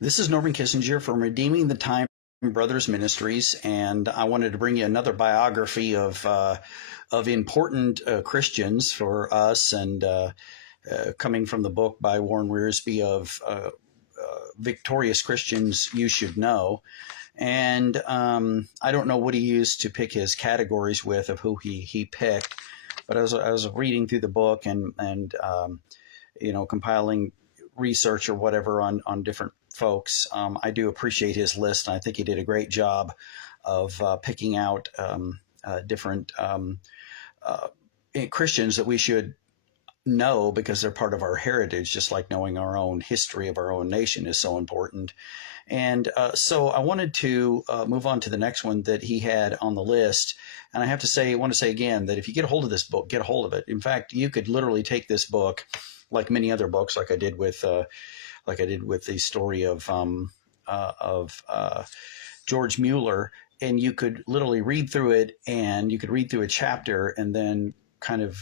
This is Norman Kissinger from Redeeming the Time Brothers Ministries, and I wanted to bring you another biography of important Christians for us, and coming from the book by Warren Wiersbe of Victorious Christians You Should Know. And I don't know what he used to pick his categories with of who he picked, but I was reading through the book and compiling research or whatever on different folks. I do appreciate his list, and I think he did a great job of picking out different Christians that we should know because they're part of our heritage, just like knowing our own history of our own nation is so important. And so I wanted to move on to the next one that he had on the list. And I want to say again that if you get a hold of this book, get a hold of it. In fact, you could literally take this book, like many other books, like I did with the story of George Mueller, and you could literally read through it, and you could read through a chapter and then kind of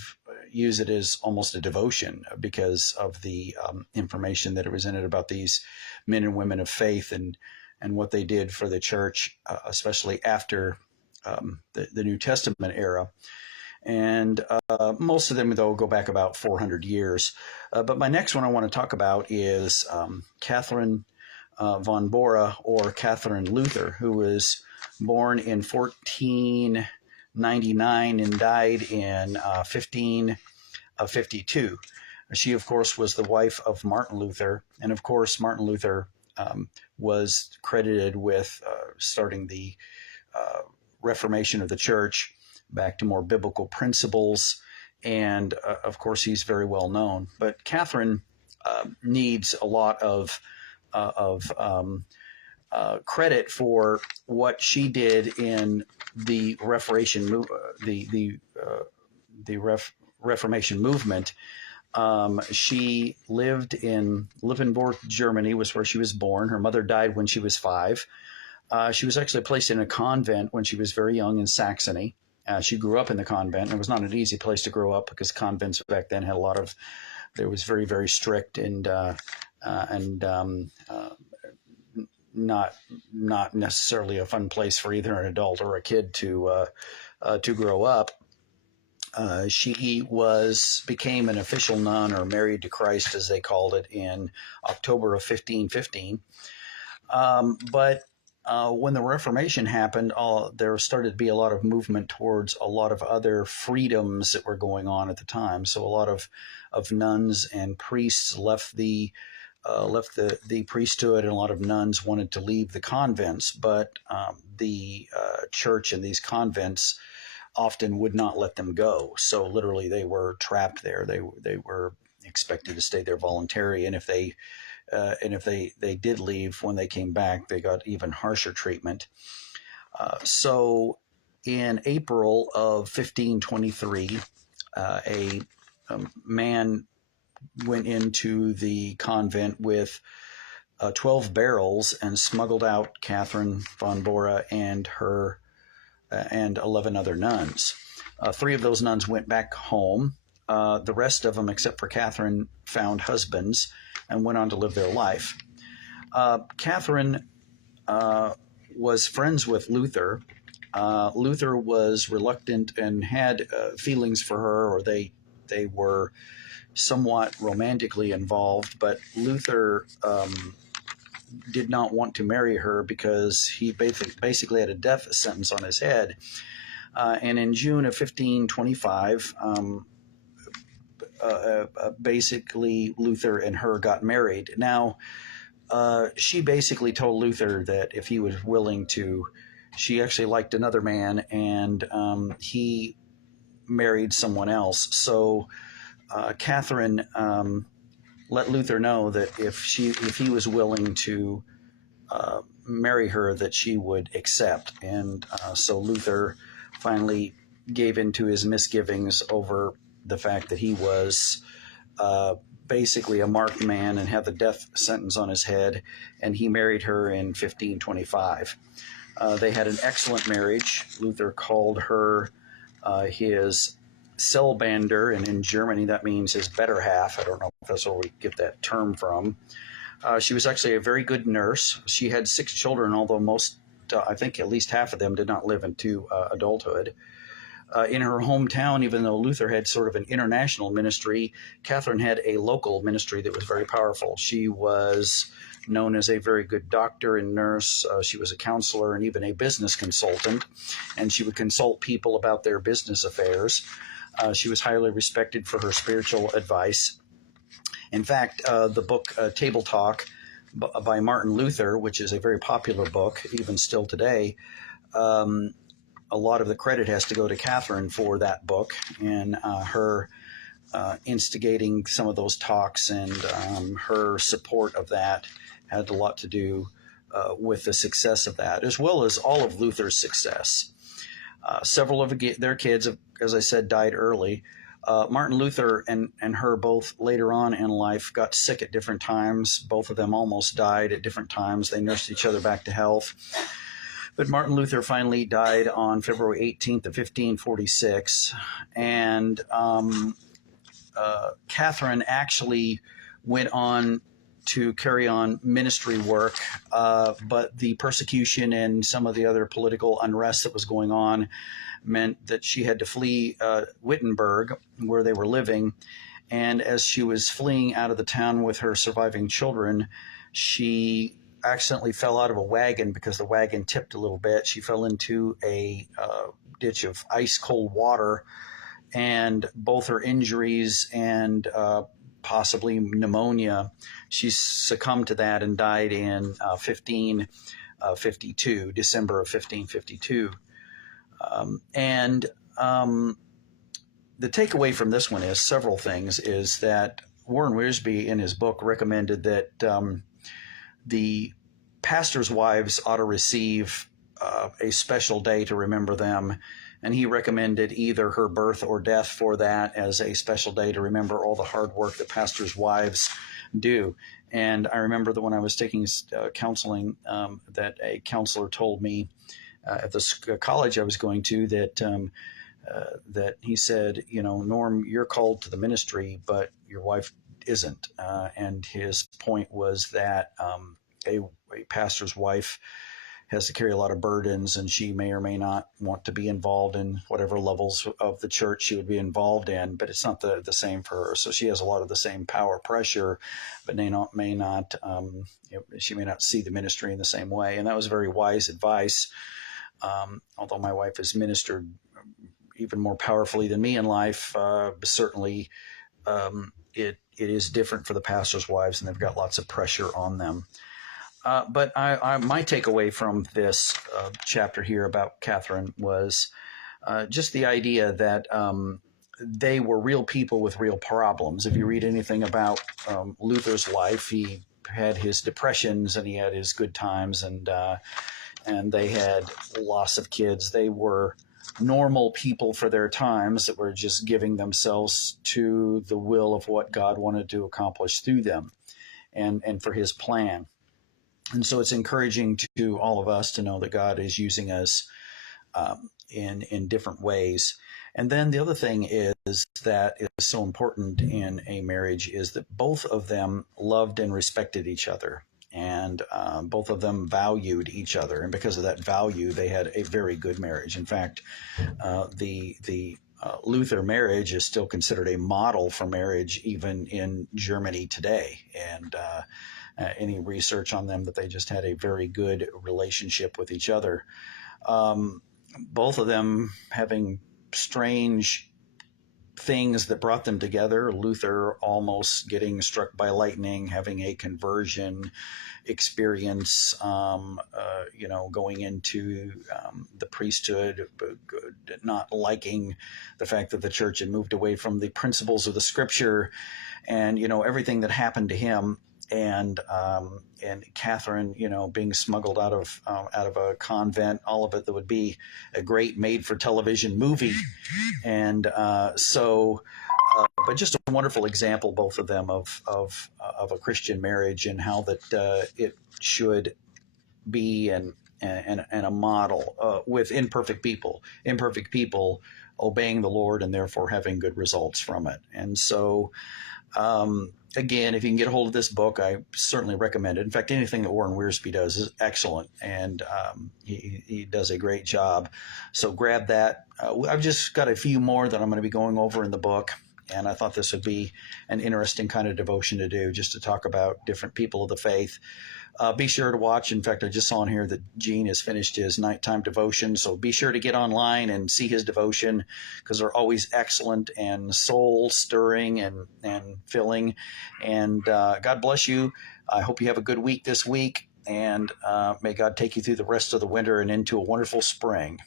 use it as almost a devotion because of the information that it was in it about these men and women of faith and what they did for the church, especially after the New Testament era. And most of them, though, go back about 400 years. But my next one I want to talk about is Katherine von Bora, or Katherine Luther, who was born in 1499 and died in 1552. She, of course, was the wife of Martin Luther. And, of course, Martin Luther was credited with starting the Reformation of the church back to more biblical principles. And, of course, he's very well known. But Katherine needs a lot of credit for what she did in the Reformation, Reformation movement. She lived in Lippensburg, Germany, was where she was born. Her mother died when she was 5. She was actually placed in a convent when she was very young in Saxony. She grew up in the convent. It was not an easy place to grow up because convents back then had it was very, very strict and not necessarily a fun place for either an adult or a kid to grow up. She became an official nun, or married to Christ, as they called it, in October of 1515. But when the Reformation happened, there started to be a lot of movement towards a lot of other freedoms that were going on at the time. So a lot of nuns and priests left the priesthood, and a lot of nuns wanted to leave the convents, but the church and these convents often would not let them go. So literally they were trapped there. They were expected to stay there voluntarily, and if they did leave, when they came back, they got even harsher treatment. So in April of 1523, a man went into the convent with 12 barrels and smuggled out Katherine von Bora and 11 other nuns. 3 of those nuns went back home. The rest of them, except for Katherine, found husbands and went on to live their life. Katherine was friends with Luther. Luther was reluctant and had feelings for her, or they were somewhat romantically involved, but Luther did not want to marry her because he basically had a death sentence on his head. And in June of 1525, basically Luther and her got married. Now, she basically told Luther that if he was willing to, she actually liked another man, and he married someone else. So Katherine let Luther know that if he was willing to marry her, that she would accept. And so Luther finally gave in to his misgivings over the fact that he was basically a marked man and had the death sentence on his head, and he married her in 1525. They had an excellent marriage. Luther called her his Cellbander, and in Germany that means his better half. I don't know if that's where we get that term from. She was actually a very good nurse. She had 6 children, although most, I think at least half of them did not live into adulthood. In her hometown, even though Luther had sort of an international ministry, Catherine had a local ministry that was very powerful. She was known as a very good doctor and nurse. She was a counselor and even a business consultant, and she would consult people about their business affairs. She was highly respected for her spiritual advice. In fact, the book Table Talk by Martin Luther, which is a very popular book, even still today, a lot of the credit has to go to Catherine for that book and her instigating some of those talks, and her support of that had a lot to do with the success of that, as well as all of Luther's success. Several of their kids, as I said, died early. Martin Luther and her both later on in life got sick at different times. Both of them almost died at different times. They nursed each other back to health. But Martin Luther finally died on February 18th of 1546, and Catherine actually went on to carry on ministry work, but the persecution and some of the other political unrest that was going on meant that she had to flee Wittenberg, where they were living, and as she was fleeing out of the town with her surviving children, she accidentally fell out of a wagon because the wagon tipped a little bit. She fell into a ditch of ice cold water, and both her injuries and possibly pneumonia, she succumbed to that and died in 1552, December of 1552. The takeaway from this one is several things. Is that Warren Wiersbe in his book recommended that the pastors' wives ought to receive a special day to remember them, and he recommended either her birth or death for that as a special day to remember all the hard work that pastors' wives do. And I remember that when I was taking counseling, that a counselor told me at the college I was going to that he said, Norm, you're called to the ministry, but your wife isn't. And his point was that a pastor's wife has to carry a lot of burdens, and she may or may not want to be involved in whatever levels of the church she would be involved in, but it's not the same for her. So she has a lot of the same power pressure, but she may not see the ministry in the same way. And that was very wise advice. Although my wife has ministered even more powerfully than me in life, certainly it is different for the pastors' wives, and they've got lots of pressure on them. But my takeaway from this chapter here about Catherine was just the idea that they were real people with real problems. If you read anything about Luther's life, he had his depressions and he had his good times, and they had loss of kids. They were normal people for their times that were just giving themselves to the will of what God wanted to accomplish through them and for his plan. And so it's encouraging to all of us to know that God is using us in different ways. And then the other thing is that is so important in a marriage is that both of them loved and respected each other, and both of them valued each other. And because of that value, they had a very good marriage. In fact, the Luther marriage is still considered a model for marriage even in Germany today. And any research on them, that they just had a very good relationship with each other. Both of them having strange things that brought them together. Luther almost getting struck by lightning, having a conversion experience, going into the priesthood, not liking the fact that the church had moved away from the principles of the scripture, and everything that happened to him. And Catherine, being smuggled out of a convent, all of it that would be a great made-for-television movie, and but just a wonderful example, both of them, of a Christian marriage and how that it should be, and a model with imperfect people obeying the Lord and therefore having good results from it. And so Again, if you can get a hold of this book, I certainly recommend it. In fact, anything that Warren Wiersbe does is excellent, and he does a great job. So grab that. I've just got a few more that I'm going to be going over in the book, and I thought this would be an interesting kind of devotion to do, just to talk about different people of the faith. Be sure to watch. In fact, I just saw in here that Gene has finished his nighttime devotion. So be sure to get online and see his devotion, because they're always excellent and soul stirring and filling. And God bless you. I hope you have a good week this week. And may God take you through the rest of the winter and into a wonderful spring.